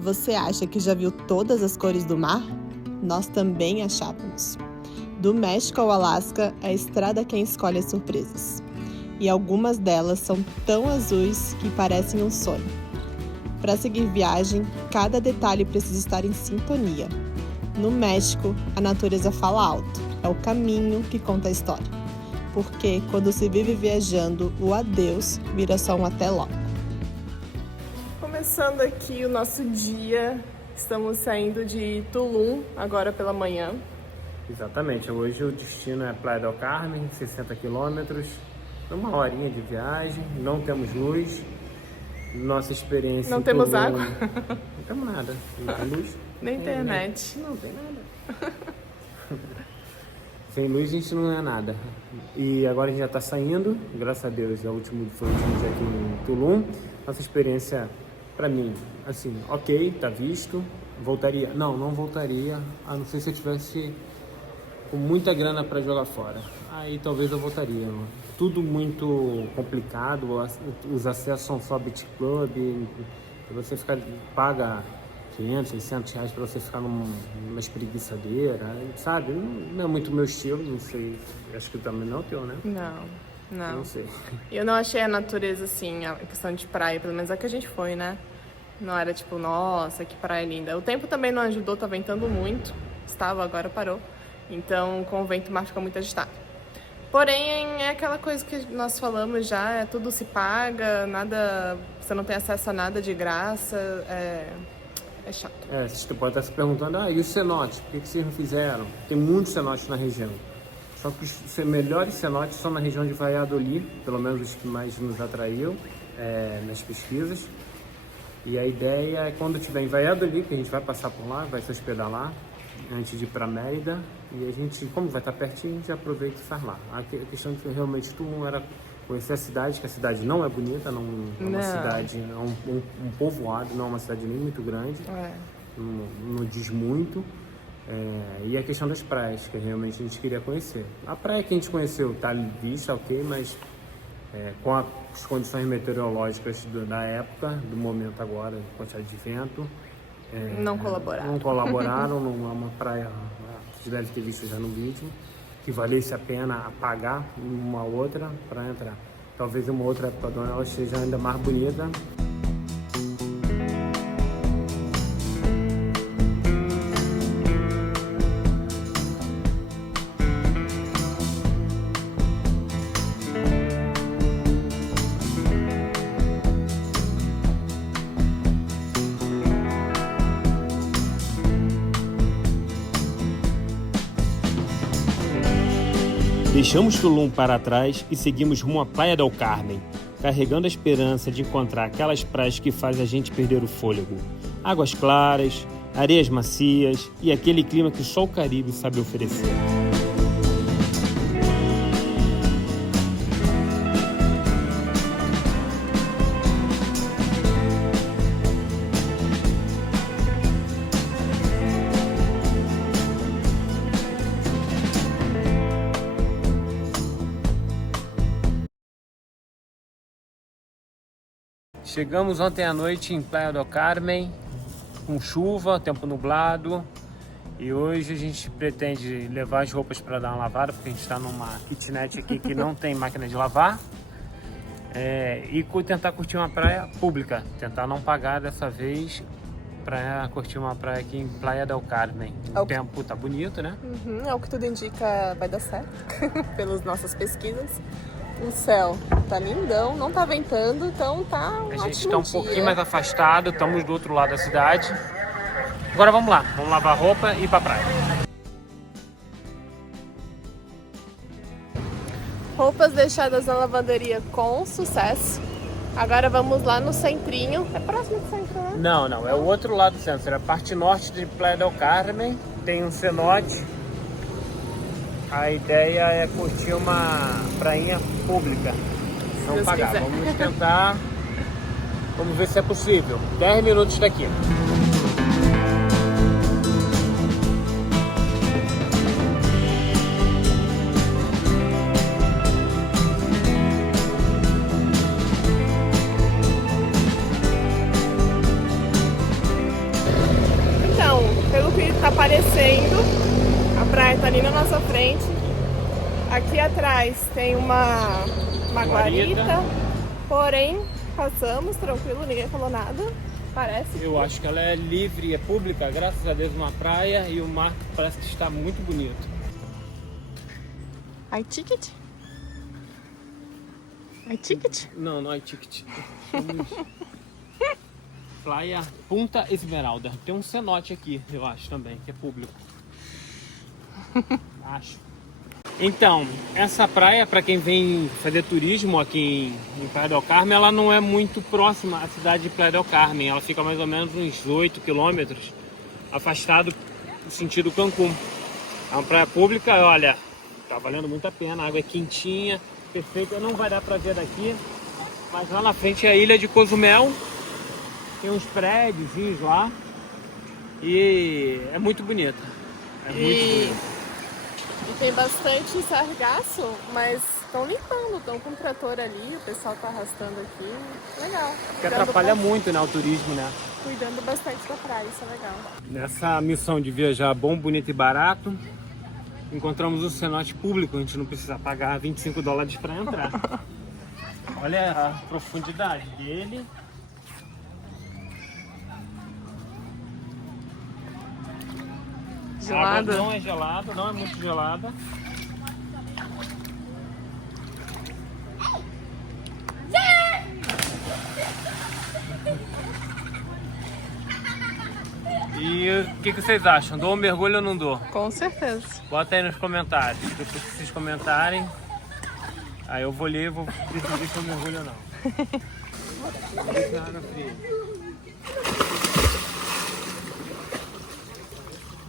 Você acha que já viu todas as cores do mar? Nós também achávamos. Do México ao Alasca, a estrada é quem escolhe as surpresas. E algumas delas são tão azuis que parecem um sonho. Para seguir viagem, cada detalhe precisa estar em sintonia. No México, a natureza fala alto. É o caminho que conta a história. Porque quando se vive viajando, o adeus vira só um até logo. Começando aqui o nosso dia, estamos saindo de Tulum agora pela manhã. Exatamente, hoje o destino é Playa del Carmen, 60 quilômetros, uma horinha de viagem, não temos luz, nossa experiência não em temos Tulum, água, não temos nada, não tem luz, nem internet, não tem nada. Sem luz a gente não é nada. E agora a gente já está saindo, graças a Deus, foi o último dia aqui em Tulum. Nossa experiência, para mim, assim, ok, tá visto. Voltaria? Não voltaria, a não ser se eu tivesse com muita grana para jogar fora. Aí talvez eu voltaria. Tudo muito complicado, os acessos são só beach club, você paga 500, 600 reais para você ficar numa espreguiçadeira, sabe? Não é muito meu estilo, não sei, acho que também não é o teu, né? Não sei. Eu não achei a natureza assim, a questão de praia, pelo menos a que a gente foi, né? Não era tipo, nossa, que praia linda. O tempo também não ajudou, tá ventando muito, agora parou. Então, com o vento, o mar fica muito agitado. Porém, é aquela coisa que nós falamos já, tudo se paga, nada, você não tem acesso a nada de graça, é chato. Você pode estar se perguntando, e os cenotes, por que vocês não fizeram? Tem muitos cenotes na região. Só que os melhores cenotes são na região de Valladolid, pelo menos os que mais nos atraiu nas pesquisas. E a ideia é quando estiver em Valladolid, que a gente vai passar por lá, vai se hospedar lá, antes de ir para Mérida, e a gente, como vai estar pertinho, a gente aproveita e faz lá. A questão que realmente Tulum era conhecer a cidade, que a cidade não é bonita, não é uma cidade, é um povoado, não é uma cidade nem muito grande, não diz muito. E a questão das praias, que realmente a gente queria conhecer. A praia que a gente conheceu está vista, ok, mas com as condições meteorológicas da época, do momento agora, quantidade de vento, não colaboraram. Não colaboraram, não é uma praia, vocês devem ter visto já no vídeo, que valesse a pena pagar uma outra para entrar. Talvez uma outra época do ano ela seja ainda mais bonita. Deixamos Tulum para trás e seguimos rumo à Playa del Carmen, carregando a esperança de encontrar aquelas praias que fazem a gente perder o fôlego. Águas claras, areias macias e aquele clima que só o Caribe sabe oferecer. Chegamos ontem à noite em Playa del Carmen, com chuva, tempo nublado, e hoje a gente pretende levar as roupas para dar uma lavada, porque a gente está numa kitnet aqui que não tem máquina de lavar, e tentar curtir uma praia pública, tentar não pagar dessa vez para curtir uma praia aqui em Playa del Carmen. O tempo tá bonito, né? É o que tudo indica, vai dar certo, pelas nossas pesquisas. O céu tá lindão, não tá ventando, então tá um ótimo A gente tá um dia. pouquinho mais afastado, estamos do outro lado da cidade. Agora vamos lá, vamos lavar roupa e ir pra praia. Roupas deixadas na lavanderia com sucesso. Agora vamos lá no centrinho. É próximo do centro, né? Não, é o outro lado do centro, é a parte norte de Playa del Carmen, tem um cenote. A ideia é curtir uma prainha pública, não pagar. Quiser. Vamos tentar, vamos ver se é possível. 10 minutos daqui. Ai, tá ali na nossa frente. Aqui atrás tem uma guarita. Porém, passamos tranquilo, ninguém falou nada. Parece. Eu acho que ela é livre, é pública, graças a Deus, uma praia, e o mar parece que está muito bonito. Ai, ticket? Ai, ticket? Não, não é ticket. Praia Punta Esmeralda. Tem um cenote aqui, eu acho também, que é público. Acho. Então, essa praia, para quem vem fazer turismo aqui em Playa del Carmen, ela não é muito próxima à cidade de Playa del Carmen. Ela fica mais ou menos uns 8 quilômetros afastado no sentido Cancún. É uma praia pública, olha, tá valendo muito a pena. A água é quentinha, perfeita. Não vai dar para ver daqui, mas lá na frente é a ilha de Cozumel. Tem uns prédios lá e é muito bonita. É muito bonita. E tem bastante sargaço, mas estão limpando, estão com um trator ali, o pessoal tá arrastando aqui. Legal. Que atrapalha muito, né, o turismo, né? Cuidando bastante da praia, isso é legal. Nessa missão de viajar bom, bonito e barato, encontramos um cenote público, a gente não precisa pagar $25 para entrar. Olha a profundidade dele. Gelada? A água não é gelada, não é muito gelada. E o que vocês acham? Dou um mergulho ou não dou? Com certeza. Bota aí nos comentários. Depois que vocês comentarem, aí eu vou ler e vou decidir se eu mergulho ou não. Vou deixar na água fria.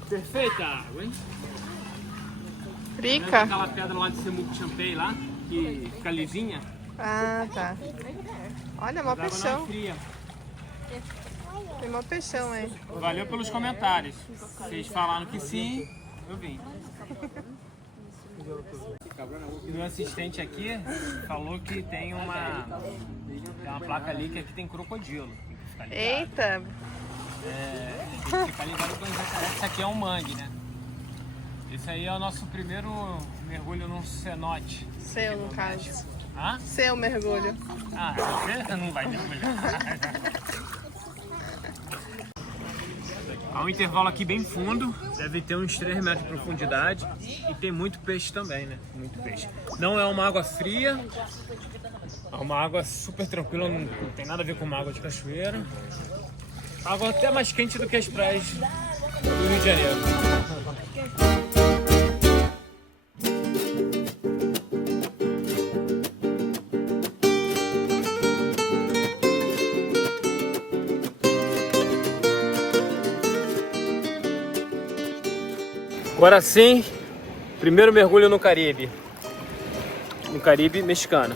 Perfeita a água, hein? Frica? Aquela pedra lá de Semuc Champei lá, que fica lisinha. Ah, tá. Olha, mó peixão. Fria. Tem mó peixão aí. Valeu pelos comentários. Vocês falaram que sim, eu vim. E o assistente aqui falou que tem uma placa ali que aqui tem crocodilo. Tem que ficar ligado. Eita! Tem que ficar ligado com esse aqui é um mangue, né? Esse aí é o nosso primeiro mergulho num cenote. Seu, no caso. Hã? Seu mergulho. Ah, você não vai mergulhar. Há um intervalo aqui bem fundo, deve ter uns 3 metros de profundidade e tem muito peixe também, né? Muito peixe. Não é uma água fria, é uma água super tranquila, não tem nada a ver com uma água de cachoeira. Água até mais quente do que as praias do Rio de Janeiro. Agora sim, primeiro mergulho no Caribe mexicano.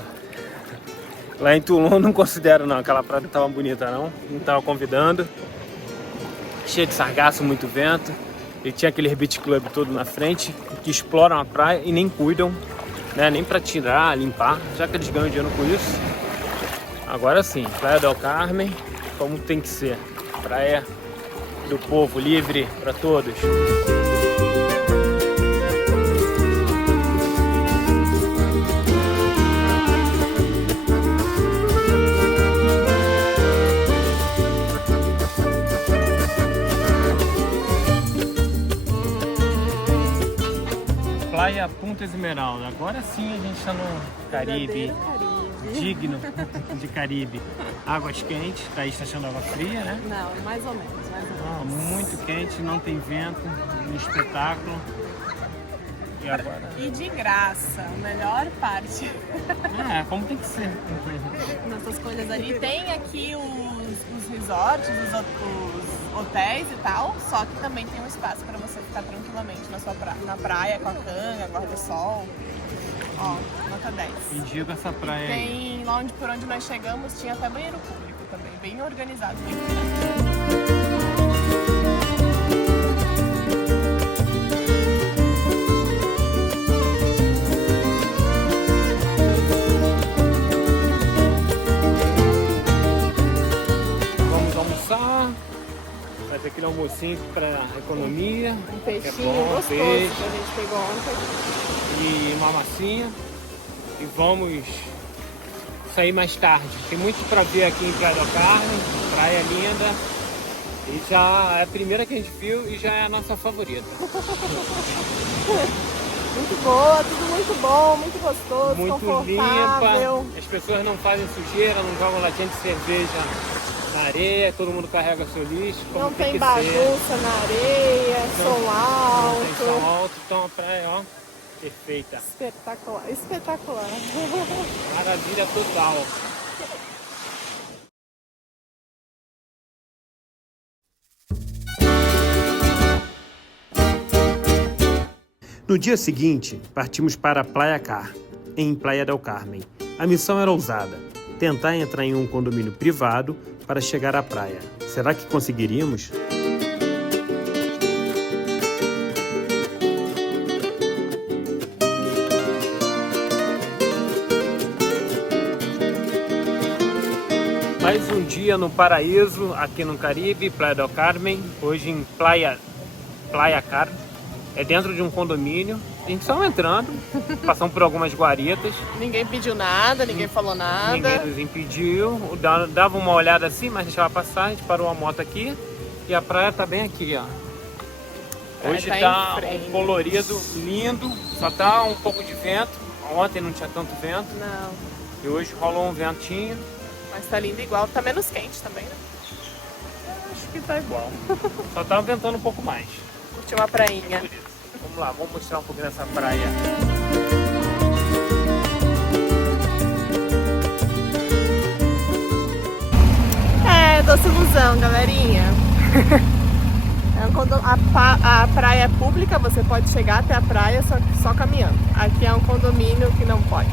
Lá em Tulum não considero não, aquela praia não estava bonita não estava convidando. Cheio de sargaço, muito vento. E tinha aquele beach club todo na frente, que exploram a praia e nem cuidam, né? Nem para tirar, limpar, já que eles ganham dinheiro com isso. Agora sim, Playa del Carmen, como tem que ser. Praia do povo, livre para todos. Praia Punta Esmeralda. Agora sim a gente está no Caribe, digno de Caribe. Águas quentes, Thaís está achando água fria, né? Não, mais ou menos. Muito quente, não tem vento, um espetáculo. E agora? E de graça, a melhor parte. Como tem que ser. Nessas coisas ali. Tem aqui os resorts, os hotéis e tal, só que também tem um espaço para você ficar tranquilamente na praia, com a canga, guarda-sol. Ó, nota 10. E diga essa praia aí. Tem lá por onde nós chegamos, tinha até banheiro público também, bem organizado. docinho para economia. Um que é peixinho bom, gostoso peixe que a gente pegou ontem. e uma massinha. E vamos sair mais tarde. Tem muito para ver aqui em Playa del Carmen, praia linda. E já é a primeira que a gente viu e já é a nossa favorita. Muito boa, tudo muito bom, muito gostoso, Muito confortável. limpa, as pessoas não fazem sujeira, não jogam latinha de cerveja na areia, todo mundo carrega seu lixo. Como Não tem que bagunça ser. na areia, som Não tem som alto. alto, então a praia, ó, perfeita. Espetacular, espetacular. Maravilha total. No dia seguinte, partimos para a Playa Car, em Playa del Carmen. A missão era ousada: tentar entrar em um condomínio privado para chegar à praia. Será que conseguiríamos? Mais um dia no paraíso, aqui no Caribe, Playa del Carmen. Hoje em Playa Car. É dentro de um condomínio. A gente só entrando, passamos por algumas guaritas. Ninguém pediu nada, ninguém falou nada. Ninguém nos impediu. Dava uma olhada assim, mas deixava passar. A gente parou a moto aqui e a praia tá bem aqui, ó. Hoje tá um colorido lindo, só tá um pouco de vento. Ontem não tinha tanto vento. Não, E hoje rolou um ventinho. mas tá lindo igual. Tá menos quente também, né? Acho que tá igual. Só tá ventando um pouco mais. Curtiu uma prainha. Vamos lá, vamos mostrar um pouco dessa praia. É, doce ilusão, galerinha. A praia é pública, você pode chegar até a praia só caminhando. Aqui é um condomínio que não pode.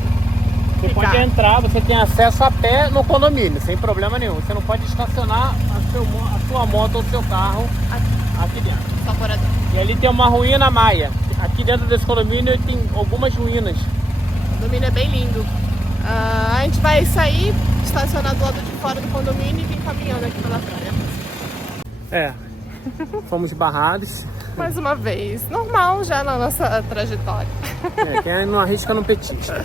Você pode entrar, você tem acesso a pé no condomínio, sem problema nenhum. Você não pode estacionar a sua moto ou o seu carro aqui dentro. Só por dentro. E ali tem uma ruína maia. Aqui dentro desse condomínio tem algumas ruínas. O condomínio é bem lindo. A gente vai sair, estacionar do lado de fora do condomínio e vir caminhando aqui pela praia. É, fomos barrados. Mais uma vez, normal já na nossa trajetória. Quem não arrisca não petisca.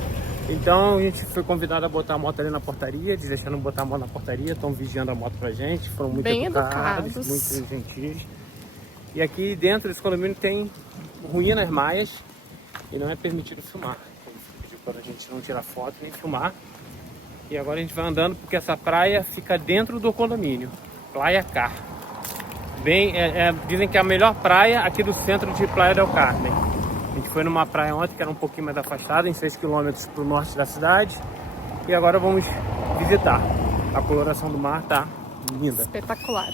Então a gente foi convidado a botar a moto ali na portaria, eles deixaram botar a moto na portaria, estão vigiando a moto pra gente, foram muito Bem educados, educados. muito gentis. E aqui dentro desse condomínio tem ruínas maias e não é permitido filmar. Ele pediu para a gente não tirar foto nem filmar. E agora a gente vai andando porque essa praia fica dentro do condomínio, Playa Car. Dizem que é a melhor praia aqui do centro de Playa del Carmen. A gente foi numa praia ontem que era um pouquinho mais afastada, em 6 km para o norte da cidade. E agora vamos visitar. A coloração do mar tá linda. Espetacular.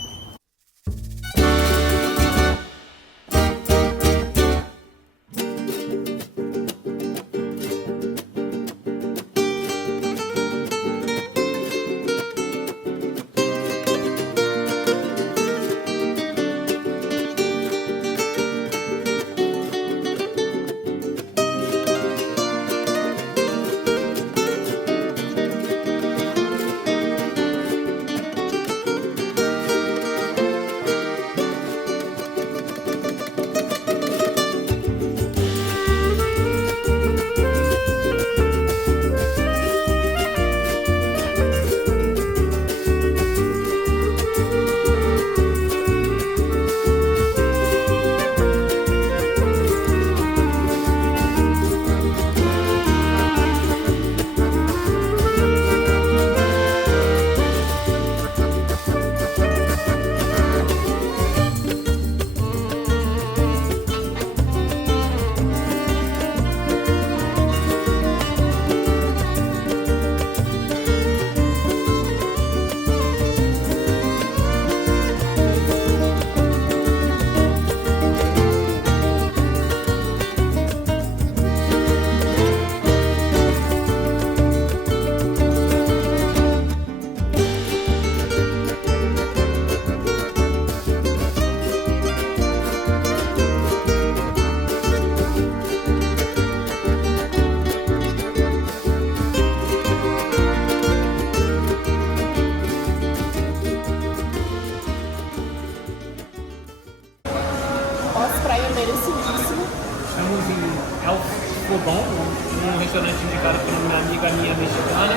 galinha mexicana.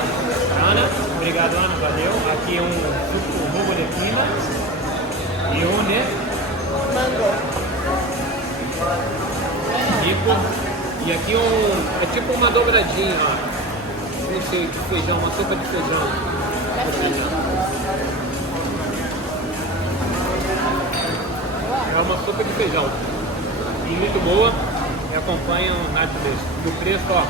Ana, obrigado Ana, valeu. Aqui é um suco rumo de pina. E um de Mango. rico. E aqui é tipo uma dobradinha, ó. Não sei, de feijão, uma sopa de feijão. É uma sopa de feijão. E muito boa. E acompanha um nacho desse. Do preço, ó.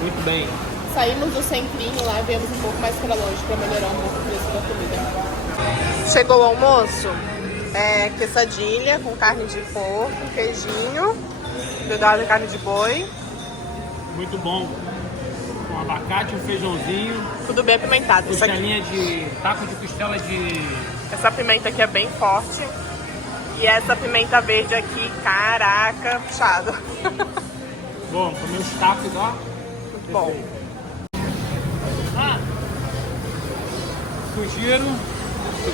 Muito bem. Saímos do centrinho lá, viemos um pouco mais para longe para melhorar um pouco o preço da comida. Chegou o almoço. Quesadilha com carne de porco, queijinho, pedaço de carne de boi. Muito bom. Com abacate, um feijãozinho. Tudo bem apimentado. Costelinha de... taco de costela de... Essa pimenta aqui é bem forte. E essa pimenta verde aqui, caraca, puxado. Bom, comer os tacos, ó. Muito bom. Sugiro,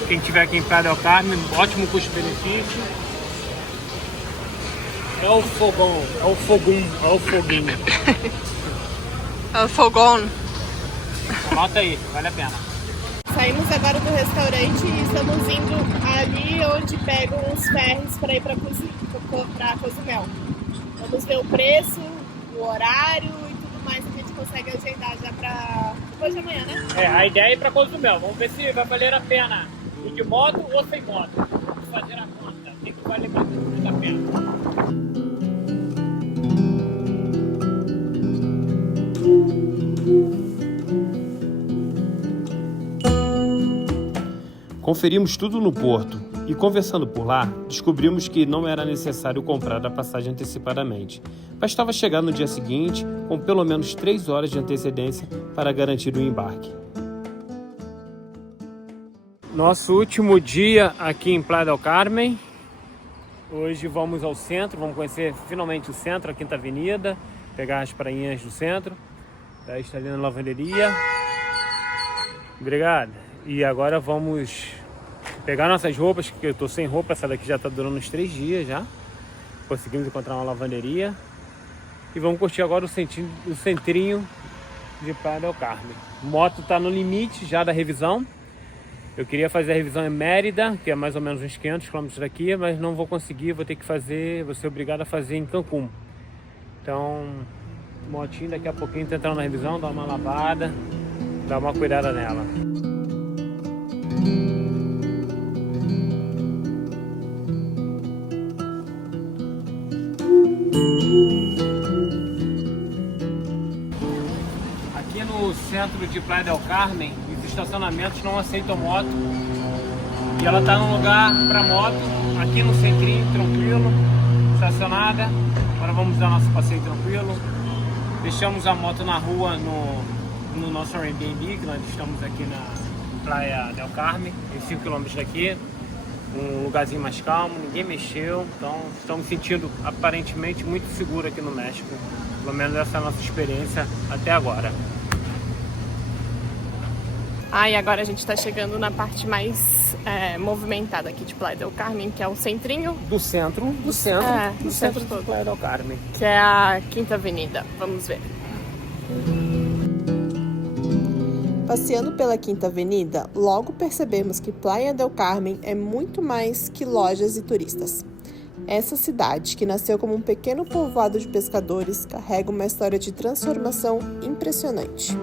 quem tiver aqui em Playa del Carmen, ótimo custo-benefício. É o fogão, é o fogum, é o foguinho. É o fogão. Anota aí, vale a pena. Saímos agora do restaurante e estamos indo ali onde pegam os ferries para ir para Cozumel. Vamos ver o preço, o horário e tudo mais que a gente consegue agendar já para depois de amanhã, né? A ideia é ir para Cozumel. Vamos ver se vai valer a pena ir de moto ou sem moto. Vamos fazer a conta. Tem que valer bastante a pena. Conferimos tudo no porto e, conversando por lá, descobrimos que não era necessário comprar a passagem antecipadamente. Bastava chegar no dia seguinte com pelo menos 3 horas de antecedência para garantir o embarque. Nosso último dia aqui em Playa del Carmen. Hoje vamos ao centro, vamos conhecer finalmente o centro, a Quinta Avenida, pegar as prainhas do centro. Daí está ali na lavanderia. Obrigado. E agora vamos pegar nossas roupas, que eu tô sem roupa, essa daqui já tá durando uns 3 dias já. Conseguimos encontrar uma lavanderia. E vamos curtir agora o centrinho de Playa del Carmen. A moto tá no limite já da revisão. Eu queria fazer a revisão em Mérida, que é mais ou menos uns 500 km daqui, mas não vou conseguir, vou ser obrigado a fazer em Cancún. Então, motinho daqui a pouquinho tá entrando na revisão, dá uma lavada, dá uma cuidada nela. Aqui no centro de Playa del Carmen, os estacionamentos não aceitam moto. E ela tá num lugar para moto, aqui no centrinho, tranquilo, estacionada. Agora vamos dar nosso passeio tranquilo. Deixamos a moto na rua no nosso Airbnb, que nós estamos aqui na Playa del Carmen, em 5 km daqui. Um lugarzinho mais calmo, ninguém mexeu, então estamos sentindo aparentemente muito seguro aqui no México. Pelo menos essa é a nossa experiência até agora. E agora a gente está chegando na parte mais movimentada aqui de Playa del Carmen, que é o centrinho. Do centro todo. De Playa del Carmen. Que é a Quinta Avenida. Vamos ver. Passeando pela Quinta Avenida, logo percebemos que Playa del Carmen é muito mais que lojas e turistas. Essa cidade, que nasceu como um pequeno povoado de pescadores, carrega uma história de transformação impressionante.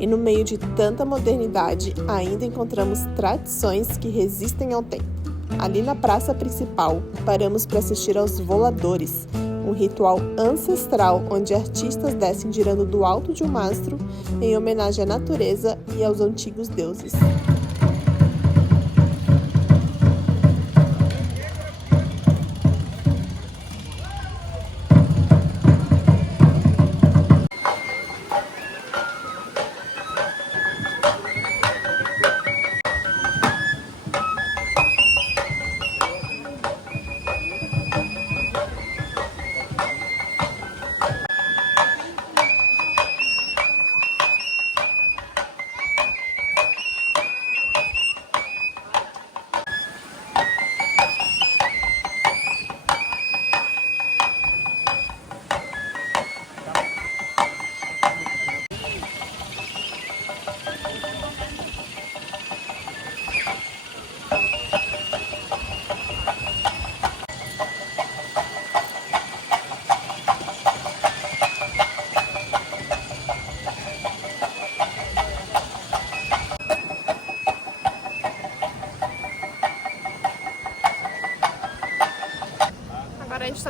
E no meio de tanta modernidade, ainda encontramos tradições que resistem ao tempo. Ali na praça principal, paramos para assistir aos voladores, um ritual ancestral onde artistas descem girando do alto de um mastro em homenagem à natureza e aos antigos deuses.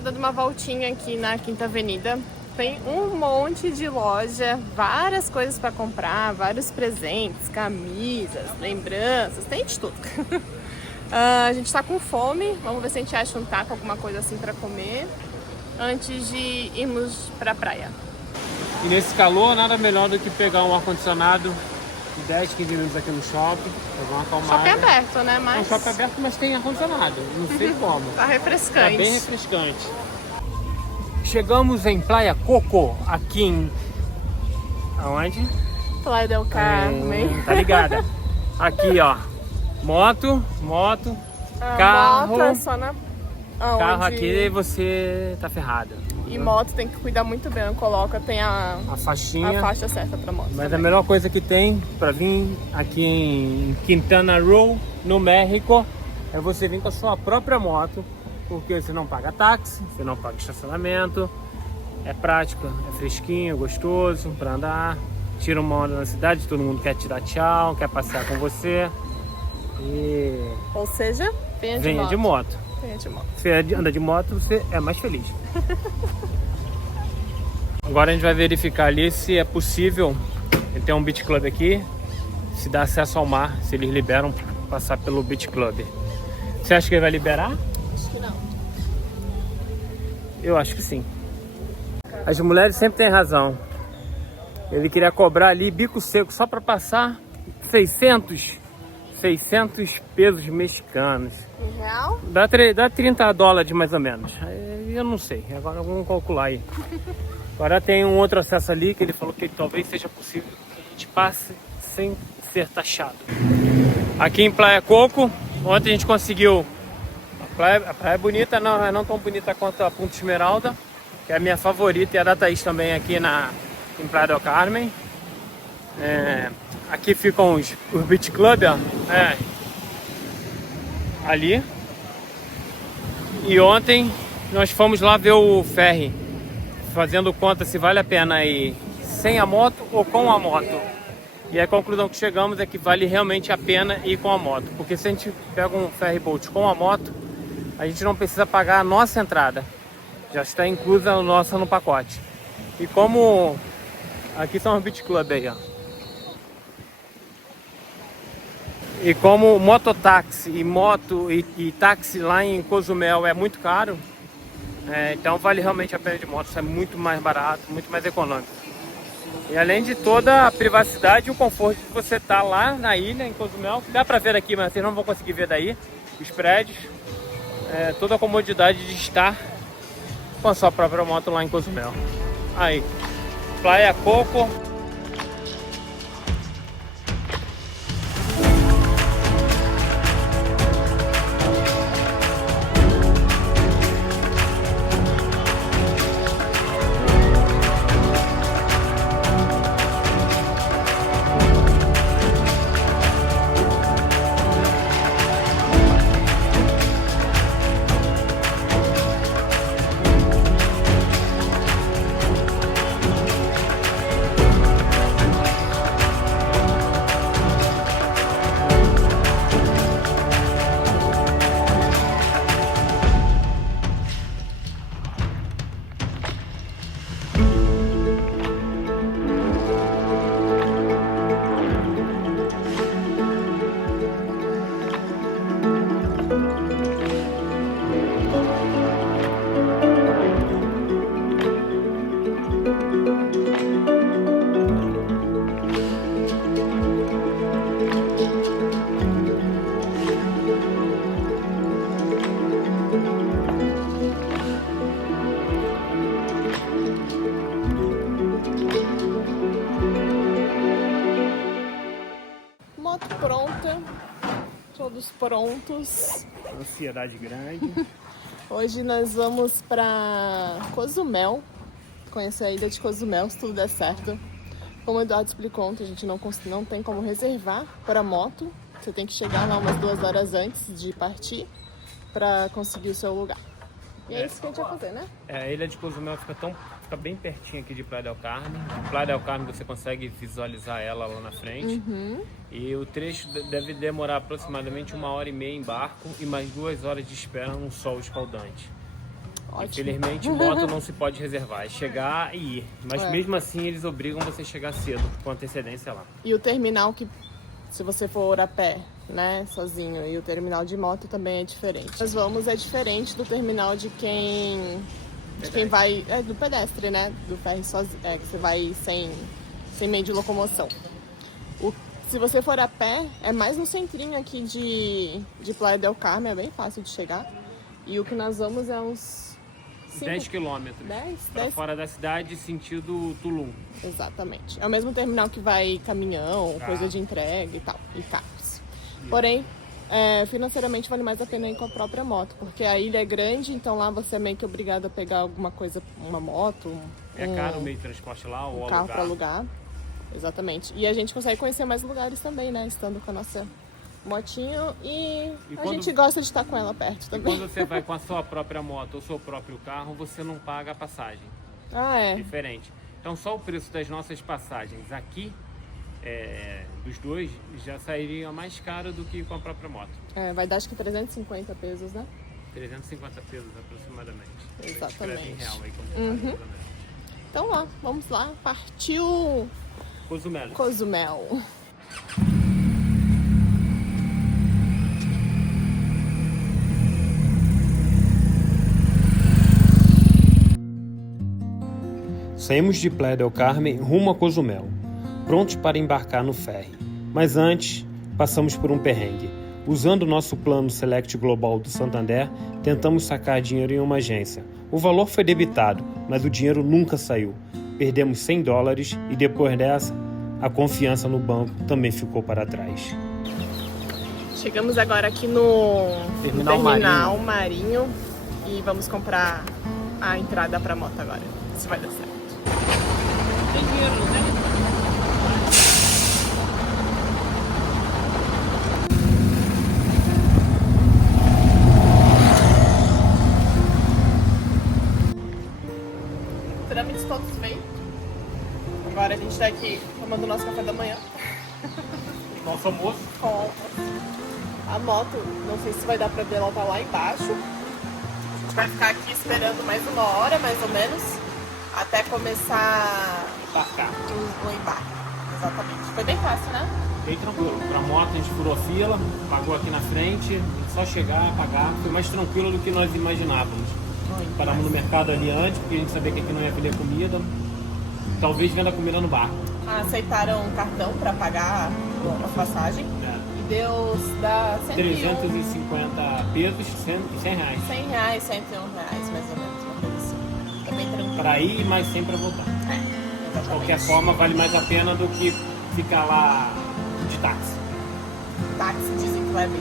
dando uma voltinha aqui na Quinta Avenida. Tem um monte de loja, várias coisas para comprar, vários presentes, camisas, lembranças, tem de tudo. A gente tá com fome, vamos ver se a gente acha um taco, alguma coisa assim para comer, antes de irmos pra praia. E nesse calor, nada melhor do que pegar um ar-condicionado de 10, 15 minutos aqui no shopping, fazer uma acalmada. Shopping aberto, né? Mas... É um shopping aberto, mas tem ar-condicionado, não sei como. Tá refrescante. Tá bem refrescante. Chegamos em Playa Coco, aqui em... Aonde? Playa del Carmen. Tá ligada? Aqui, ó. Moto, carro. Moto é só na... Carro aqui você tá ferrado. E moto tem que cuidar muito bem, coloca, tem a faixinha. A faixa certa pra moto. Mas também. a melhor coisa que tem pra vir aqui em Quintana Roo, no México, é você vir com a sua própria moto, porque você não paga táxi, você não paga estacionamento, é prático, é fresquinho, gostoso pra andar, tira uma onda na cidade, todo mundo quer te dar tchau, quer passear com você. Ou seja, venha de moto. Venha de moto. Você anda de moto, você é mais feliz. Agora a gente vai verificar ali se é possível. Tem um beach club aqui, se dá acesso ao mar, se eles liberam passar pelo beach club. Você acha que ele vai liberar? Acho que não. Eu acho que sim. As mulheres sempre têm razão. Ele queria cobrar ali bico seco só para passar 600 pesos mexicanos. Em real? Dá $30 mais ou menos. Eu não sei, agora vamos calcular aí. Agora tem um outro acesso ali que ele falou que talvez seja possível que a gente passe sem ser taxado. Aqui em Playa Coco, ontem a gente conseguiu. A praia é bonita, não é não tão bonita quanto a Punta Esmeralda, que é a minha favorita, e a da Thaís também aqui em Playa del Carmen. Aqui ficam os beach club, ó, ali. E ontem nós fomos lá ver o ferry, fazendo conta se vale a pena ir sem a moto ou com a moto. E a conclusão que chegamos é que vale realmente a pena ir com a moto, porque se a gente pega um ferry boat com a moto, a gente não precisa pagar a nossa entrada, já está inclusa a nossa no pacote. E como aqui são os beach club aí, ó. E como mototáxi e moto e táxi lá em Cozumel é muito caro, então vale realmente a pena de moto, isso é muito mais barato, muito mais econômico. E além de toda a privacidade e o conforto de você estar lá na ilha, em Cozumel, que dá pra ver daqui, mas vocês não vão conseguir ver daí, os prédios, toda a comodidade de estar com a sua própria moto lá em Cozumel. Aí, Playa Coco. Pronta, todos prontos. Ansiedade grande. Hoje nós vamos para Cozumel, conhecer a ilha de Cozumel, se tudo der certo. Como o Eduardo explicou ontem, a gente não tem como reservar para moto. Você tem que chegar lá umas 2 horas antes de partir para conseguir o seu lugar. E é isso que a gente vai fazer, né? A ilha de Cozumel fica bem pertinho aqui de Playa del Carmen. Playa del Carmen você consegue visualizar ela lá na frente. E o trecho deve demorar aproximadamente 1h30 em barco e mais 2 horas de espera num sol escaldante. Ótimo. Infelizmente, moto não se pode reservar, é chegar e ir. Mas É. mesmo assim, eles obrigam você a chegar cedo, com antecedência lá. E o terminal que, se você for a pé, né, sozinho, e o terminal de moto também é diferente. Nós vamos é diferente do terminal de quem vai, do pedestre, né, do ferry sozinho, que você vai sem meio de locomoção. Se você for a pé, é mais no centrinho aqui de Playa del Carmen, é bem fácil de chegar. E o que nós vamos é uns 10 quilômetros. 10? Fora da cidade, sentido Tulum. Exatamente. É o mesmo terminal que vai caminhão, coisa de entrega e tal, e carros. Porém, financeiramente vale mais a pena ir com a própria moto, porque a ilha é grande, então lá você é meio que obrigado a pegar alguma coisa, uma moto, É caro o meio de transporte lá ou carro para alugar. Exatamente. E a gente consegue conhecer mais lugares também, né? Estando com a nossa motinho e a gente gosta de estar com ela perto também. E quando você vai com a sua própria moto ou seu próprio carro, você não paga a passagem. Ah, é. Diferente. Então só o preço das nossas passagens aqui, dos dois, já sairia mais caro do que com a própria moto. Vai dar acho que 350 pesos, né? 350 pesos aproximadamente. Exatamente. Em real, aí, como Então lá, vamos lá. Partiu Cozumel. Cozumel. Saímos de Playa del Carmen rumo a Cozumel, prontos para embarcar no ferry. Mas antes, passamos por um perrengue. Usando o nosso plano Select Global do Santander, tentamos sacar dinheiro em uma agência. O valor foi debitado, mas o dinheiro nunca saiu. Perdemos $100 e depois dessa, a confiança no banco também ficou para trás. Chegamos agora aqui no Terminal Marinho e vamos comprar a entrada para a moto agora. Se vai dar certo. Tem dinheiro, não tem? Trâmites todos feitos. Agora a gente tá aqui tomando nosso café da manhã. Nosso almoço. Com a moto, não sei se vai dar pra ver, ela tá lá embaixo. A gente vai ficar aqui esperando mais 1 hora, mais ou menos, até começar o embarque. Exatamente. Foi bem fácil, né? Bem tranquilo. Pra moto a gente furou a fila, pagou aqui na frente, só chegar, pagar. Foi mais tranquilo do que nós imaginávamos. Paramos no mercado ali antes, porque a gente sabia que aqui não ia vender comida. Talvez venda comida no barco. Aceitaram um cartão para pagar a passagem e deu dá 350 pesos, 100 reais. 100 reais, 101 reais, mais ou menos, uma coisa assim. Também tranquilo. Para ir, mas sempre para voltar. De qualquer forma, vale mais a pena do que ficar lá de táxi. Táxi dizem que vai bem.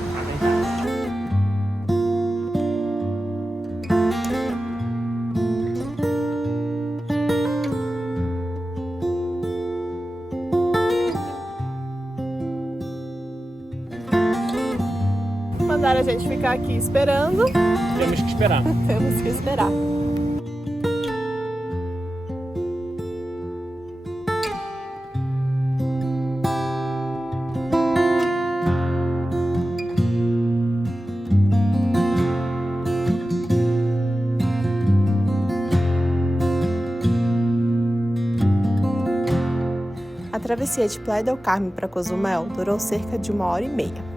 Mandaram a gente ficar aqui esperando. Temos que esperar. Temos que esperar. A travessia de Playa del Carmen para Cozumel durou cerca de 1h30.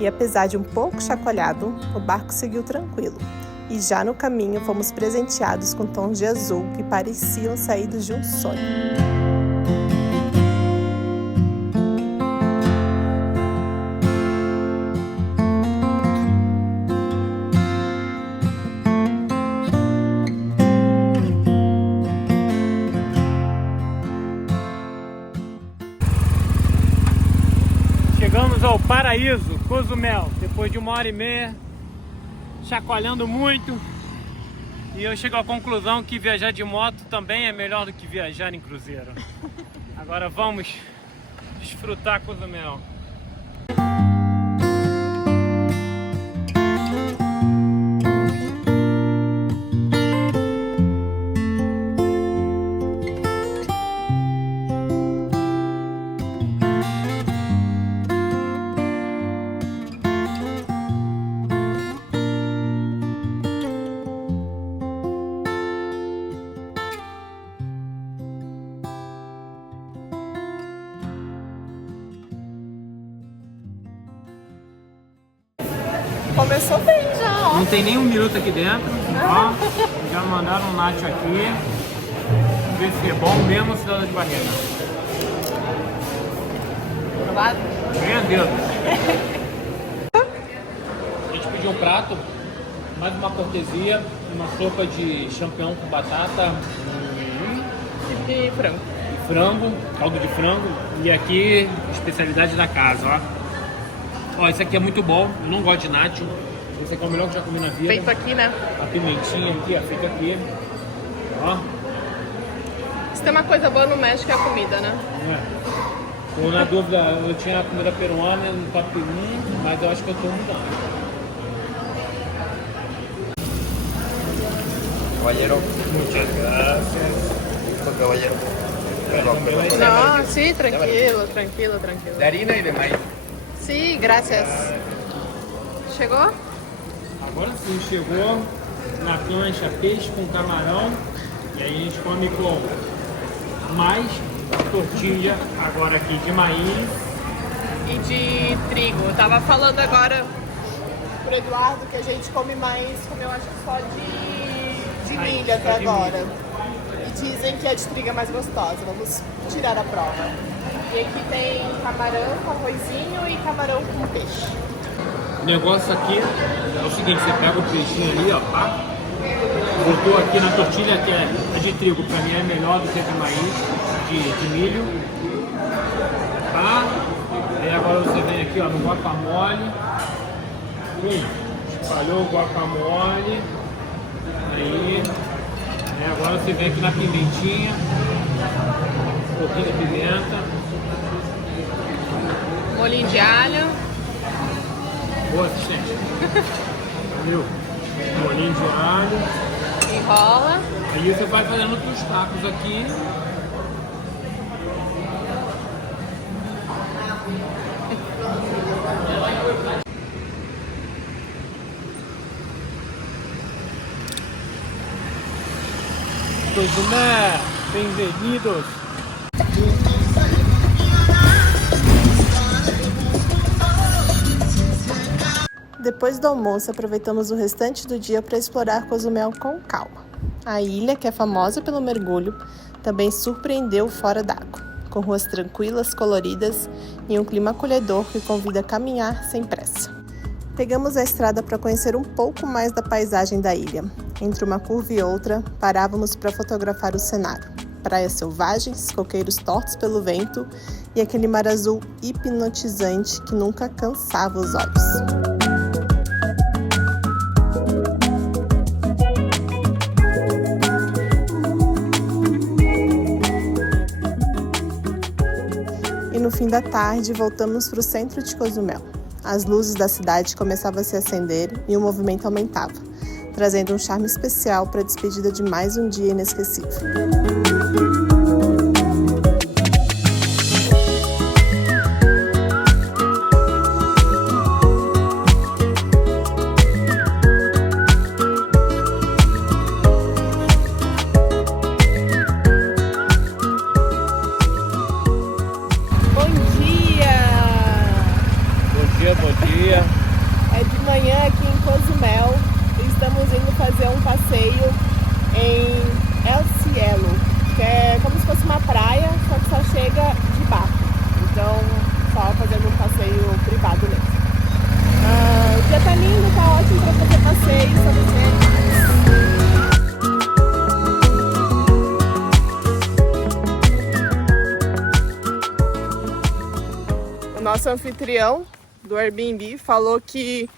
E apesar de um pouco chacoalhado, o barco seguiu tranquilo. E já no caminho fomos presenteados com tons de azul que pareciam saídos de um sonho. Chegamos ao paraíso, Cozumel, depois de 1h30, chacoalhando muito. E eu chego à conclusão que viajar de moto também é melhor do que viajar em cruzeiro. Agora vamos desfrutar Cozumel. Começou bem já, ó. Não tem nem um minuto aqui dentro. Ó, já mandaram um nacho aqui. Vamos ver se é bom mesmo ou se dá de barriga. Provado? Ganha dedo. A gente pediu um prato, mais uma cortesia, uma sopa de champignon com batata E frango. e frango, caldo de frango. E aqui, especialidade da casa, ó. Ó, esse aqui é muito bom, eu não gosto de nacho. Esse aqui é o melhor que eu já comi na vida. Feito aqui, né? A pimentinha aqui, ó, feita aqui. Ó. Se tem uma coisa boa no México é a comida, né? Tô na dúvida, eu tinha a comida peruana no top 1, mas eu acho que eu tô mudando. Caballero, Muchas gracias. listo, caballero. Não, sim, tranquilo, tranquilo, tranquilo. De harina y de maíz. Sim, graças. Chegou? Agora sim, chegou na plancha peixe com camarão. E aí a gente come com mais tortilha, agora aqui de maíz. E de trigo. Eu tava falando agora pro Eduardo que a gente come mais, como eu acho que só de milho até só de agora. E dizem que a de trigo é mais gostosa. Vamos tirar a prova. E aqui tem camarão com arrozinho e camarão com peixe. O negócio aqui é o seguinte, você pega o peixinho ali, ó, pá, botou aqui na tortilha, que é de trigo, pra mim é melhor do que a de maíz, de milho. Tá? Aí agora você vem aqui, ó, no guacamole. Espalhou o guacamole. Aí agora você vem aqui na pimentinha. Um pouquinho de pimenta. Molhinho de alho. Boa, assistente. Viu? Molhinho de alho. Enrola. Aí você vai fazendo outros tacos aqui. Cozumel, bem-vindos! Depois do almoço, aproveitamos o restante do dia para explorar Cozumel com calma. A ilha, que é famosa pelo mergulho, também surpreendeu fora d'água, com ruas tranquilas, coloridas e um clima acolhedor que convida a caminhar sem pressa. Pegamos a estrada para conhecer um pouco mais da paisagem da ilha. Entre uma curva e outra, parávamos para fotografar o cenário. Praias selvagens, coqueiros tortos pelo vento e aquele mar azul hipnotizante que nunca cansava os olhos. E no fim da tarde, voltamos para o centro de Cozumel. As luzes da cidade começavam a se acender e o movimento aumentava, trazendo um charme especial para a despedida de mais um dia inesquecível. Bom dia! É de manhã aqui em Cozumel. Estamos indo fazer um passeio em El Cielo, que é como se fosse uma praia, só que só chega de barco. Então, só fazendo um passeio privado mesmo. O dia tá lindo, tá ótimo para fazer passeio, só você. O nosso anfitrião do Airbnb falou que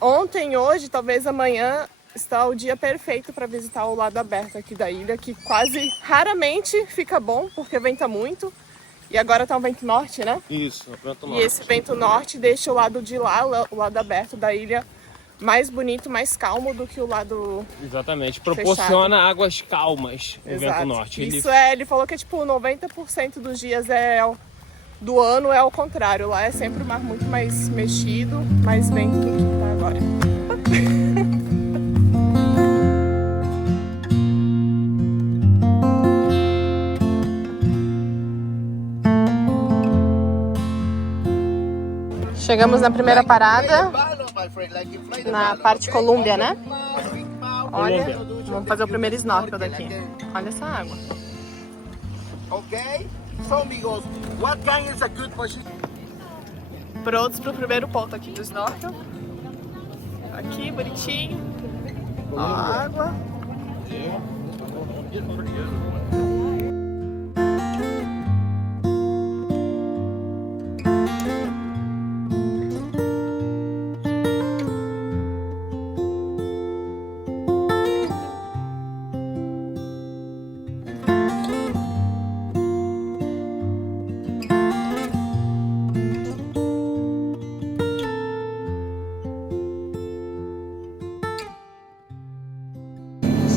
ontem, hoje, talvez amanhã, está o dia perfeito para visitar o lado aberto aqui da ilha, que quase raramente fica bom, porque venta muito. E agora tá um vento norte, né? Isso, vento norte. E esse vento norte deixa o lado de lá, o lado aberto da ilha, mais bonito, mais calmo do que o lado Exatamente, proporciona fechado. Águas calmas o vento norte. Isso ele falou que tipo 90% dos dias do ano é ao contrário. Lá é sempre o mar muito mais mexido, mais vento do que tá agora. Chegamos na primeira parada. Na parte Colômbia, né? Olha, Colômbia. vamos fazer o primeiro snorkel daqui. Olha essa água. Okay, so amigos, what kind is a good position? Prontos pro primeiro ponto aqui do snorkel. Aqui, bonitinho. Ó, a água.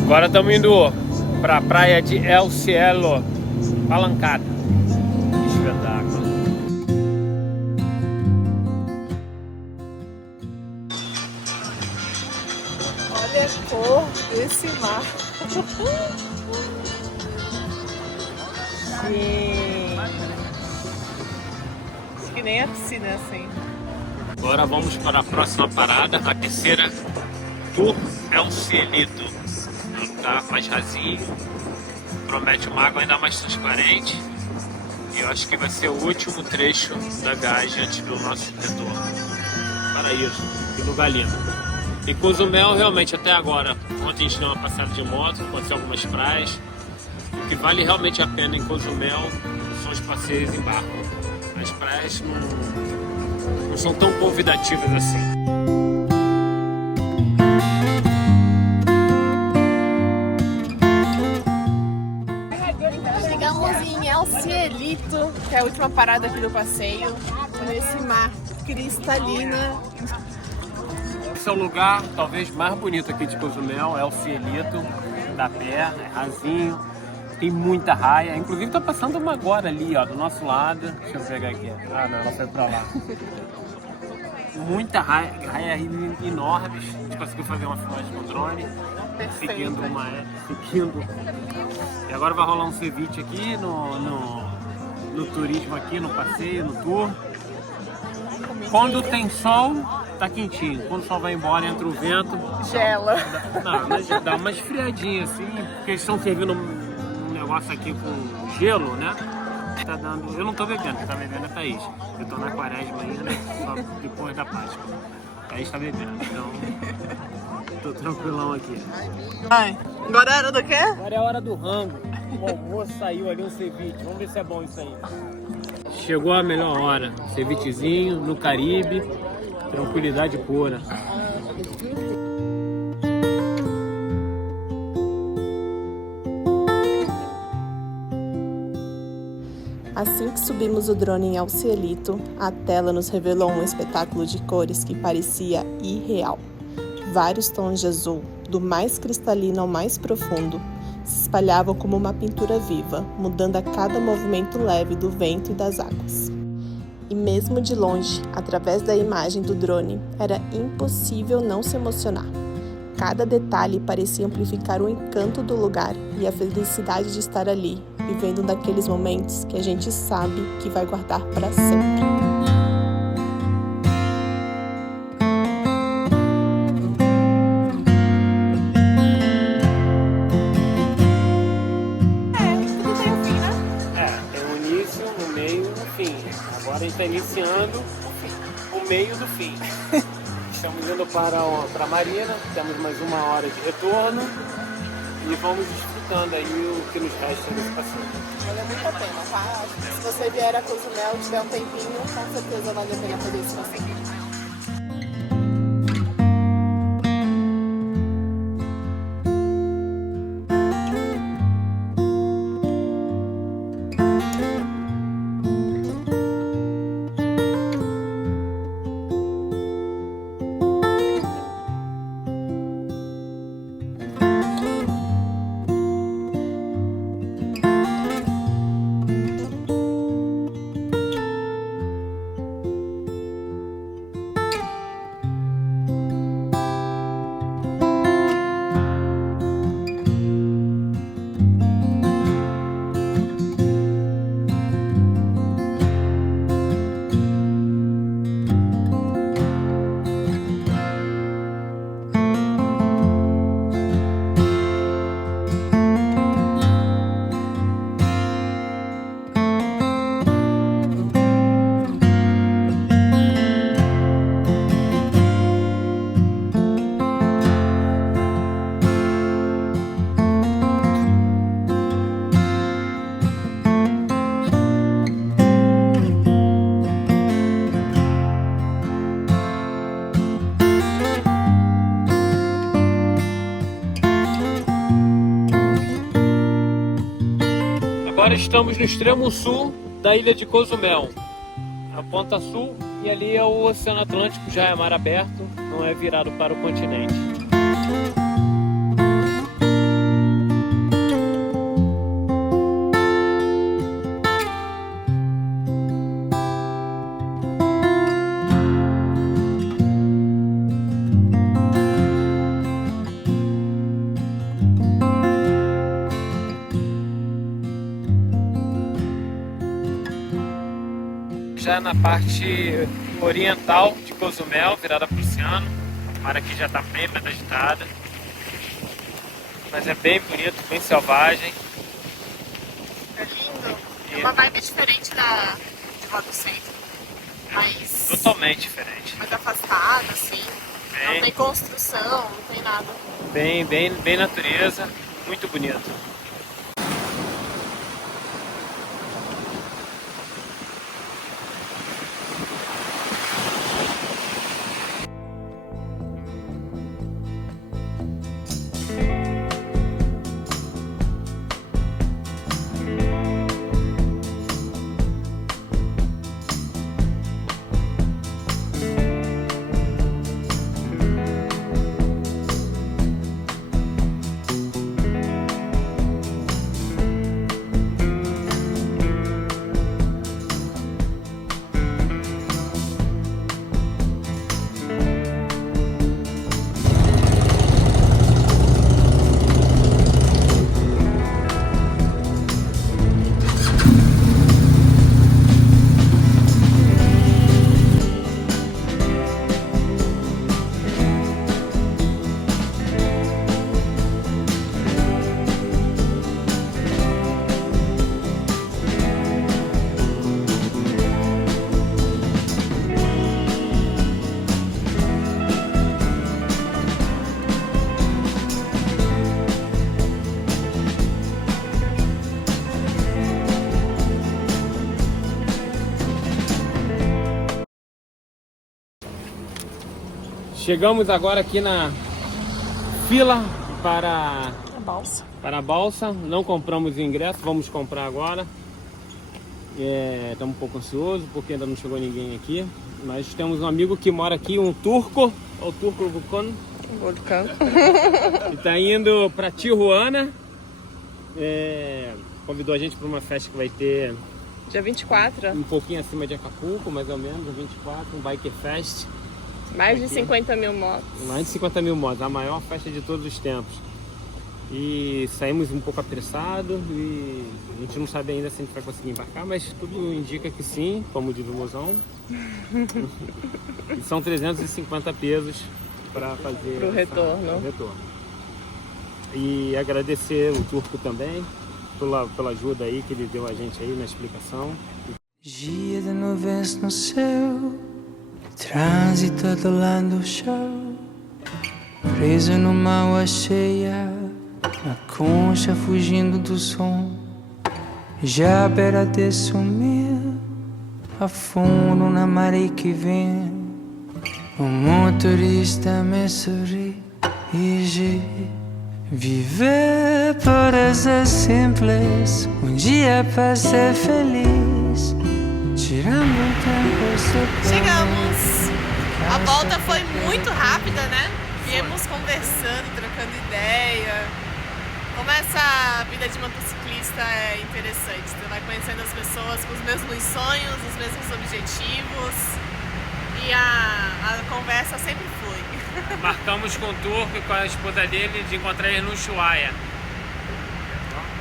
Agora estamos indo para a praia de El Cielo, Palancata. Que espetáculo. Olha a cor desse mar. Acho que nem a piscina é assim. Agora vamos para a próxima parada, a terceira, Tour El Cielito. Tá mais rasinho, promete uma água ainda mais transparente e eu acho que vai ser o último trecho da viagem antes do nosso retorno. Paraíso, que lugar lindo. E Cozumel realmente até agora, ontem a gente deu uma passada de moto, conheceu algumas praias. O que vale realmente a pena em Cozumel são os passeios em barco. As praias não são tão convidativas assim. Chegamos em El Cielito, que é a última parada aqui do passeio, nesse mar cristalino. Esse é o lugar talvez mais bonito aqui de Cozumel, é o Cielito, da pé, é rasinho, tem muita raia, inclusive tá passando uma agora ali, ó, do nosso lado. Deixa eu pegar aqui. Ah não, ela foi pra lá. Muita raia enormes, a gente conseguiu fazer uma filmagem com drone, seguindo uma. E agora vai rolar um ceviche aqui no turismo aqui, no passeio, no tour. Quando tem sol, tá quentinho. Quando o sol vai embora, entra o vento. Gela. Não, mas dá uma esfriadinha assim, porque eles estão servindo um negócio aqui com gelo, né? Tá dando. Eu não tô bebendo, quem tá bebendo é a Thaís. Eu tô na quaresma ainda, só depois da Páscoa. A Thaís tá bebendo, então tô tranquilão aqui. Ai, agora é hora do quê? Agora é a hora do rango. O almoço saiu ali um ceviche. Vamos ver se é bom isso aí. Chegou a melhor hora. Cevichezinho no Caribe. Tranquilidade pura. Assim que subimos o drone em El Cielito, a tela nos revelou um espetáculo de cores que parecia irreal. Vários tons de azul, do mais cristalino ao mais profundo, se espalhavam como uma pintura viva, mudando a cada movimento leve do vento e das águas. E mesmo de longe, através da imagem do drone, era impossível não se emocionar. Cada detalhe parecia amplificar o encanto do lugar e a felicidade de estar ali, vivendo um daqueles momentos que a gente sabe que vai guardar para sempre. Agora a gente está iniciando o meio do fim. Estamos indo para a Marina, temos mais uma hora de retorno e vamos desfrutando aí o que nos resta desse passeio. Vale muito a pena, tá? Acho que se você vier a Cozumel e tiver um tempinho, com certeza vale a pena fazer esse passeio. Agora estamos no extremo sul da ilha de Cozumel, na ponta sul, e ali é o Oceano Atlântico, já é mar aberto, não é virado para o continente. Já na parte oriental de Cozumel, virada para o oceano. O mar aqui já está bem mais agitada, mas é bem bonito, bem selvagem. É lindo. É uma vibe diferente de lá do centro. Mas Totalmente diferente. mais afastada, assim. Não tem construção, não tem nada. Bem natureza, muito bonito. Chegamos agora aqui na fila para a balsa. Não compramos o ingresso, vamos comprar agora. Estamos um pouco ansiosos porque ainda não chegou ninguém aqui. Mas temos um amigo que mora aqui, um turco, o turco Vulcano. Que está indo para Tijuana. Convidou a gente para uma festa que vai ter Dia 24. um pouquinho acima de Acapulco, mais ou menos, 24, um Biker Fest. Mais de 50 mil motos. Mais de 50 mil motos, a maior festa de todos os tempos. E saímos um pouco apressados e a gente não sabe ainda se a gente vai conseguir embarcar, mas tudo indica que sim, como diz o mozão. E são 350 pesos para fazer Pro retorno. Pro retorno. E agradecer o turco também pela ajuda aí que ele deu a gente aí na explicação. Dia de nuvens no céu, trânsito do chão, preso numa água cheia, na concha fugindo do som. Já à beira de sumir, afundo na maré que vem. O motorista me sorri e diz: viver parece simples, dia para ser feliz, tirando o tempo. Chegamos! A volta foi muito rápida, né? Viemos conversando, trocando ideia. Como essa vida de motociclista é interessante. Você vai conhecendo as pessoas com os mesmos sonhos, os mesmos objetivos. E a conversa sempre flui. Marcamos com o turco e com a esposa dele de encontrar ele no Ushuaia.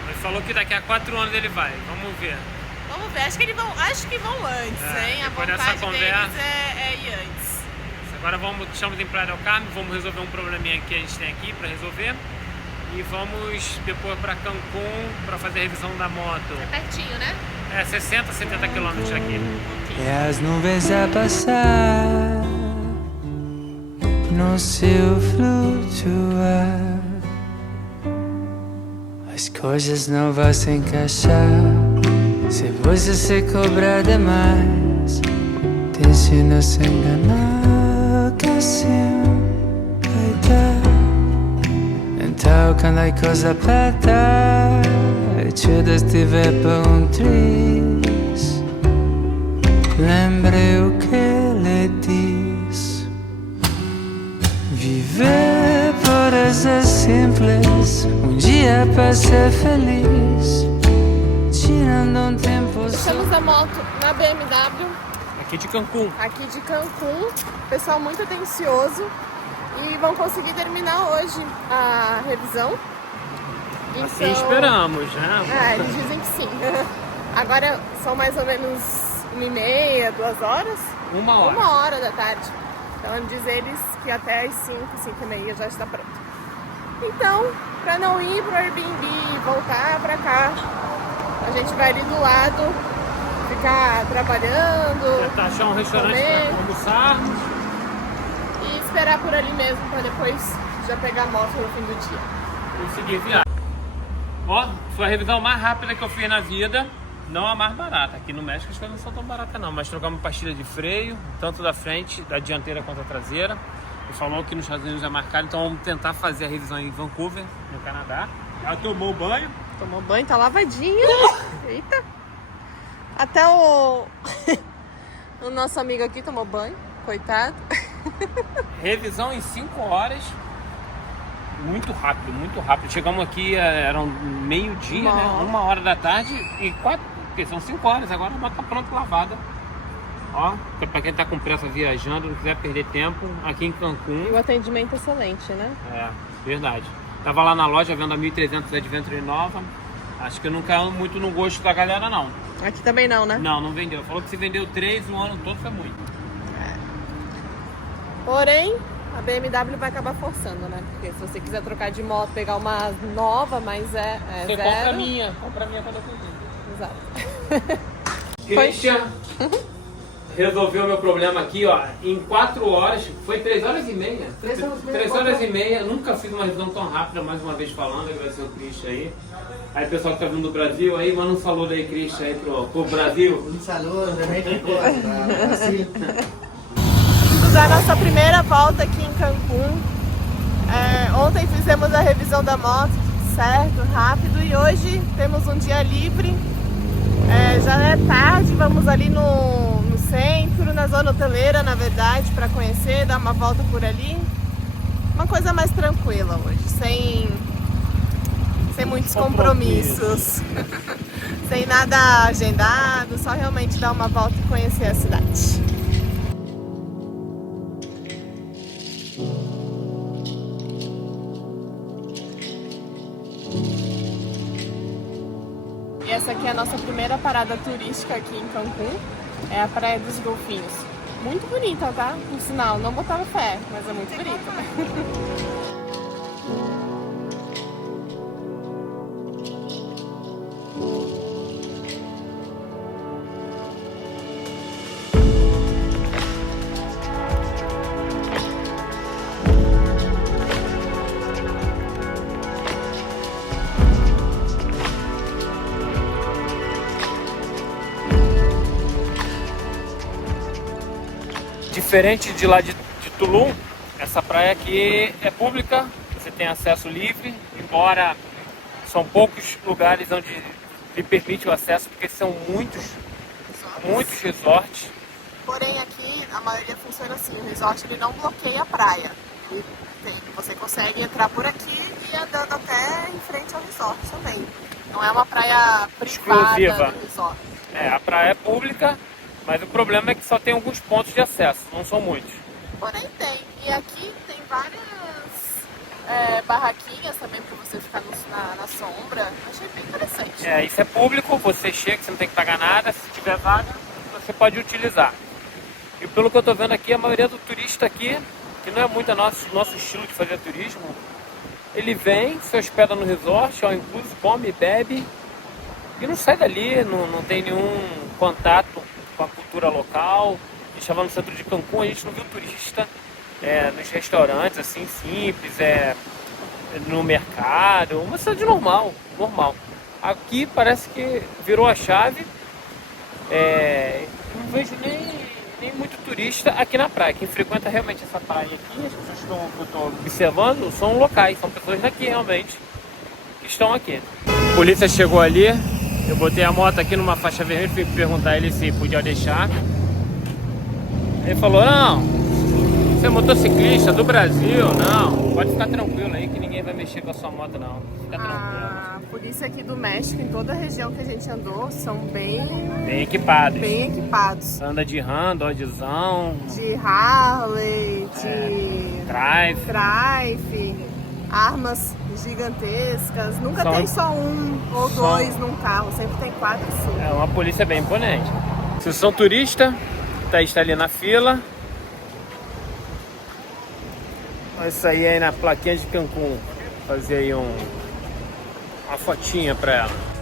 Ele falou que daqui a 4 anos ele vai, vamos ver. Vamos ver, acho que vão antes, hein? A depois dessa vontade conversa, deles é ir antes. Agora estamos em Playa del Carmen, vamos resolver um probleminha que a gente tem aqui para resolver. E vamos depois para Cancún para fazer a revisão da moto. É pertinho, né? 60, 70 quilômetros daqui. É as nuvens a passar no seu flutuar. As coisas não vão se encaixar se você se cobrar demais. Deixe não se enganar, que assim vai dar. Então quando a coisa apertar, e ce destive per un tris. Lembrei o que lhe disse. Viver pode ser simples, dia para ser feliz. Tirando tempo. Deixamos a moto na BMW. Aqui de Cancún. Aqui de Cancún, pessoal muito atencioso e vão conseguir terminar hoje a revisão. Assim esperamos, né? Eles dizem que sim. Agora são mais ou menos 1h30, 2 horas? 1 hora. 1 hora da tarde. Então diz eles que até as 5, 5h30 já está pronto. Então, para não ir pro Airbnb e voltar para cá, a gente vai ali do lado, ficar trabalhando, Tentar achar um restaurante comer para almoçarmos. e esperar por ali mesmo para depois já pegar a moto no fim do dia. E seguir viagem. Ó, foi a revisão mais rápida que eu fiz na vida. Não a mais barata. Aqui no México as coisas não são tão baratas não. Mas trocamos pastilha de freio, tanto da frente, da dianteira quanto da traseira. E falou que nos Estados Unidos é mais caro, então vamos tentar fazer a revisão em Vancouver, no Canadá. Já tomou banho? Tomou banho, tá lavadinho. Eita! Até o nosso amigo aqui tomou banho, coitado. Revisão em 5 horas. Muito rápido, muito rápido. Chegamos aqui, eram meio-dia, né? 1 hora da tarde e 4, porque são 5 horas. Agora a moto tá pronta, lavada. Ó, pra quem tá com pressa viajando, não quiser perder tempo, aqui em Cancún. E o atendimento é excelente, né? É, verdade. Tava lá na loja vendo a 1300 Adventure nova. Acho que não caiu muito no gosto da galera, não. Aqui também não, né? Não vendeu. Falou que se vendeu 3 o ano todo foi muito. Porém, a BMW vai acabar forçando, né? Porque se você quiser trocar de moto, pegar uma nova, mas é Você zero. compra a minha quando eu quiser. Exato. Christian resolveu meu problema aqui, ó, em 4 horas, foi 3 horas e meia. 3 horas e meia, nunca fiz uma revisão tão rápida, mais uma vez falando, agradecer o Christian aí. Aí o pessoal que tá vindo do Brasil aí, manda um saludo aí, Christian, aí pro Brasil. Un saludo de México a Brasil. Indo a nossa primeira volta aqui em Cancún. Ontem fizemos a revisão da moto, tudo certo, rápido, e hoje temos um dia livre. Já é tarde, vamos ali no centro, na zona hoteleira, na verdade, para conhecer, dar uma volta por ali. Uma coisa mais tranquila hoje, sem muitos compromissos, sem nada agendado, só realmente dar uma volta e conhecer a cidade. E essa aqui é a nossa primeira parada turística aqui em Cancún, é a Praia dos Golfinhos. Muito bonita, tá? Por sinal, não botava fé, mas é muito bonita. Diferente de lá de Tulum, essa praia aqui é pública, você tem acesso livre, embora são poucos lugares onde lhe permite o acesso, porque são muitos resorts. Porém aqui a maioria funciona assim, o resort ele não bloqueia a praia. Você consegue entrar por aqui e andando até em frente ao resort também. Não é uma praia privada Exclusiva. do resort. A praia é pública, mas o problema é que só tem alguns pontos de acesso, não são muitos. Porém tem. E aqui tem várias barraquinhas também para você ficar na sombra. Achei bem interessante. Isso é público, você chega, você não tem que pagar nada, se tiver vaga, você pode utilizar. E pelo que eu tô vendo aqui, a maioria do turista aqui, que não é muito nosso estilo de fazer turismo, ele vem, se hospeda no resort, ó, incluso come, bebe e não sai dali, não tem nenhum contato com a cultura local. A gente estava no centro de Cancún, a gente não viu turista nos restaurantes assim simples, no mercado, uma cidade normal. Aqui parece que virou a chave, não vejo nem muito turista aqui na praia. Quem frequenta realmente essa praia aqui, as pessoas que eu estou observando, são locais, são pessoas daqui realmente que estão aqui. polícia chegou ali, eu botei a moto aqui numa faixa vermelha, fui perguntar ele se podia deixar. Ele falou, não, você é motociclista do Brasil, não, pode ficar tranquilo aí que ninguém vai mexer com a sua moto não, fica tranquilo. A polícia aqui do México, em toda a região que a gente andou, são bem equipados. Bem equipados. Anda de RAM, Dodgezão, de Harley, de Trife, armas gigantescas. Nunca tem só um ou dois num carro, sempre tem 4 ou 5. É uma polícia bem imponente. Se são turista, está ali na fila. Vai sair aí na plaquinha de Cancún, fazer aí uma fotinha pra ela.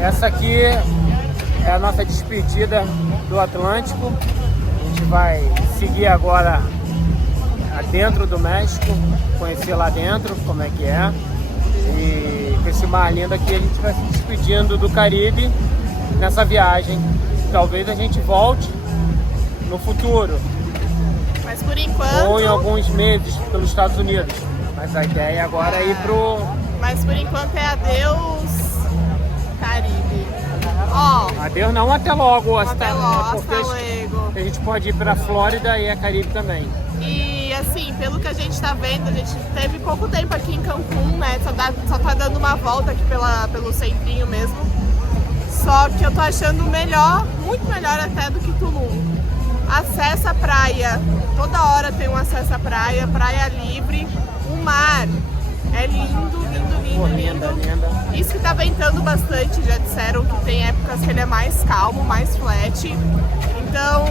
Essa aqui é a nossa despedida do Atlântico. A gente vai seguir agora dentro do México, conhecer lá dentro como é que é. E com esse mar lindo aqui a gente vai se despedindo do Caribe nessa viagem. Talvez a gente volte no futuro. Mas por enquanto... Ou em alguns meses pelos Estados Unidos. Mas a ideia agora é ir pro... Mas por enquanto é adeus Caribe. Ó. Adeus não, até logo. Até logo, porque a gente pode ir pra Flórida e a Caribe também. E assim, pelo que a gente tá vendo, a gente teve pouco tempo aqui em Cancún, né? Só tá dando uma volta aqui pelo centrinho mesmo. Só que eu tô achando melhor, muito melhor até do que Tulum. Acesso à praia, toda hora tem um acesso à praia, praia livre, o mar é lindo, lindo, lindo, lindo. Isso que tá ventando bastante, já disseram que tem épocas que ele é mais calmo, mais flat. Então,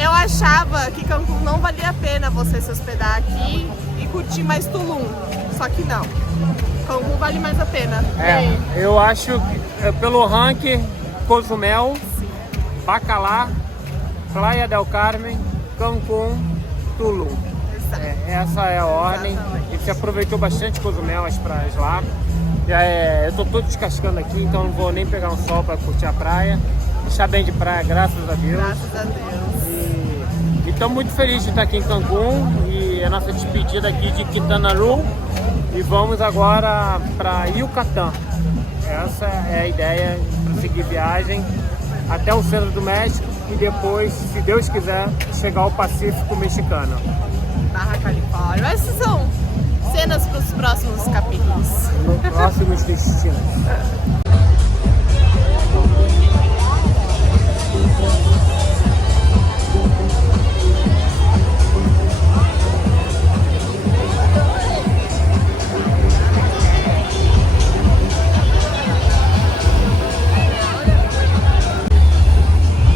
eu achava que Cancún não valia a pena você se hospedar aqui e curtir mais Tulum, só que não. Cancún vale mais a pena. Eu acho que pelo ranking, Cozumel, Bacalar, Playa del Carmen, Cancún, Tulum. Essa é a ordem. A gente aproveitou bastante Cozumel, as praias lá. Eu tô todo descascando aqui, então não vou nem pegar um sol para curtir a praia. Deixar bem de praia, graças a Deus. Graças a Deus. E estamos muito felizes de estar aqui em Cancún. E a nossa despedida aqui de Quintana Roo. E vamos agora para Yucatán. Essa é a ideia para seguir viagem até o centro do México e depois, se Deus quiser, chegar ao Pacífico mexicano. Barra Califórnia. Essas são cenas para os próximos capítulos. No próximos destinos.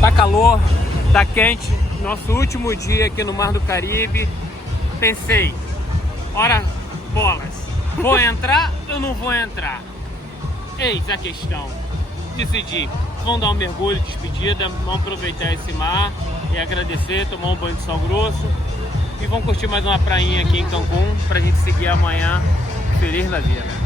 Tá calor, tá quente, nosso último dia aqui no Mar do Caribe. Pensei, ora bolas, vou entrar ou não vou entrar? Eis a questão. Decidi, vamos dar um mergulho de despedida, vamos aproveitar esse mar e agradecer, tomar um banho de sal grosso e vamos curtir mais uma prainha aqui em Cancún pra gente seguir amanhã feliz da vida.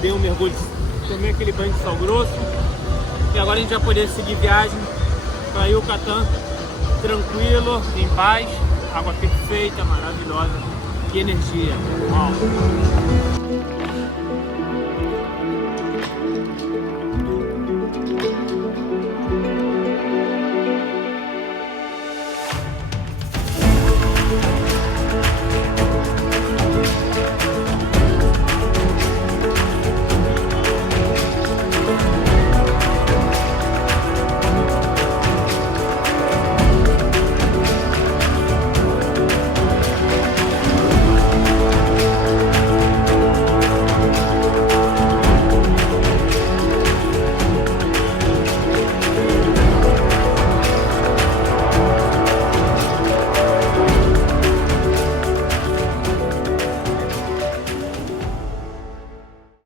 Dei um mergulho, tomei aquele banho de sal grosso e agora a gente vai poder seguir viagem para Yucatán tranquilo, em paz, água perfeita, maravilhosa, que energia. Uau.